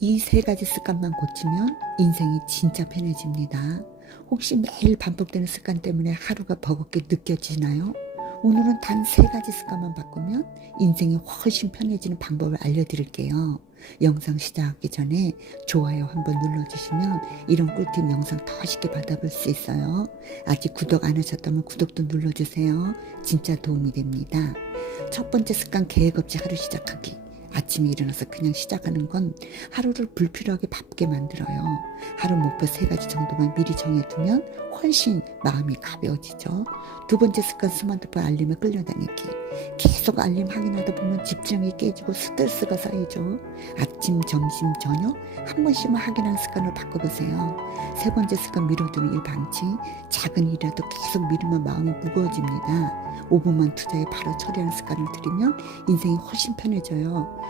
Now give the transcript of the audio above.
이 세 가지 습관만 고치면 인생이 진짜 편해집니다. 혹시 매일 반복되는 습관 때문에 하루가 버겁게 느껴지나요? 오늘은 단 세 가지 습관만 바꾸면 인생이 훨씬 편해지는 방법을 알려드릴게요. 영상 시작하기 전에 좋아요 한번 눌러주시면 이런 꿀팁 영상 더 쉽게 받아볼 수 있어요. 아직 구독 안 하셨다면 구독도 눌러주세요. 진짜 도움이 됩니다. 첫 번째 습관, 계획 없이 하루 시작하기. 아침에 일어나서 그냥 시작하는 건 하루를 불필요하게 바쁘게 만들어요. 하루 목표 세 가지 정도만 미리 정해두면 훨씬 마음이 가벼워지죠. 두 번째 습관, 스마트폰 알림에 끌려다니기. 계속 알림 확인하다 보면 집중이 깨지고 스트레스가 쌓이죠. 아침, 점심, 저녁 한 번씩만 확인하는 습관을 바꿔보세요. 세 번째 습관, 미뤄두는 일 방치. 작은 일이라도 계속 미루면 마음이 무거워집니다. 5분만 투자해 바로 처리하는 습관을 들이면 인생이 훨씬 편해져요.